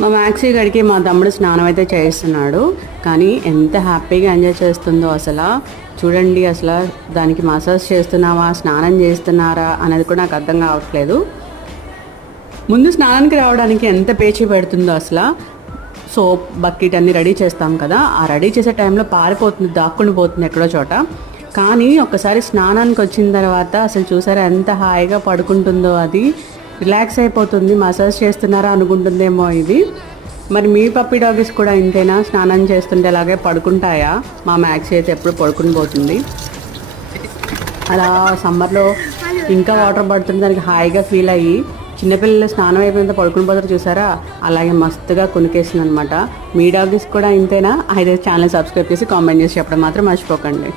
మా మ్యాక్సీ గడికి మా తమ్ముడు స్నానం అయితే చేస్తున్నాడు. కానీ ఎంత హ్యాపీగా ఎంజాయ్ చేస్తుందో అసలు చూడండి. అసలు దానికి మసాజ్ చేస్తున్నావా, స్నానం చేస్తున్నారా అనేది కూడా నాకు అర్థం కావట్లేదు. ముందు స్నానానికి రావడానికి ఎంత పేచీ పెడుతుందో అసలు. సోప్ బకెట్ అన్నీ రెడీ చేస్తాం కదా, ఆ రెడీ చేసే టైంలో పారిపోతుంది, దాక్కుని పోతుంది ఎక్కడో చోట. కానీ ఒకసారి స్నానానికి వచ్చిన తర్వాత అసలు చూసారా ఎంత హాయిగా పడుకుంటుందో, అది రిలాక్స్ అయిపోతుంది. మసాజ్ చేస్తున్నారా అనుకుంటుందేమో ఇది. మరి మీ పప్పీ డాగీస్ కూడా ఇంతేనా? స్నానం చేస్తుంటే అలాగే పడుకుంటాయా? మా మ్యాక్సీ అయితే ఎప్పుడు పడుకుని పోతుంది. అలా సమ్మర్లో ఇంకా వాటర్ పడుతుంది, దానికి హాయిగా ఫీల్ అయ్యి చిన్నపిల్లలు స్నానం అయిపోయినంత పడుకుని పోతారు చూసారా, అలాగే మస్తుగా కొనికేసింది అనమాట. మీ డాగీస్ కూడా ఇంతేనా? అయితే ఛానల్ సబ్స్క్రైబ్ చేసి కామెంట్ చేసి చెప్పడం మాత్రం మర్చిపోకండి.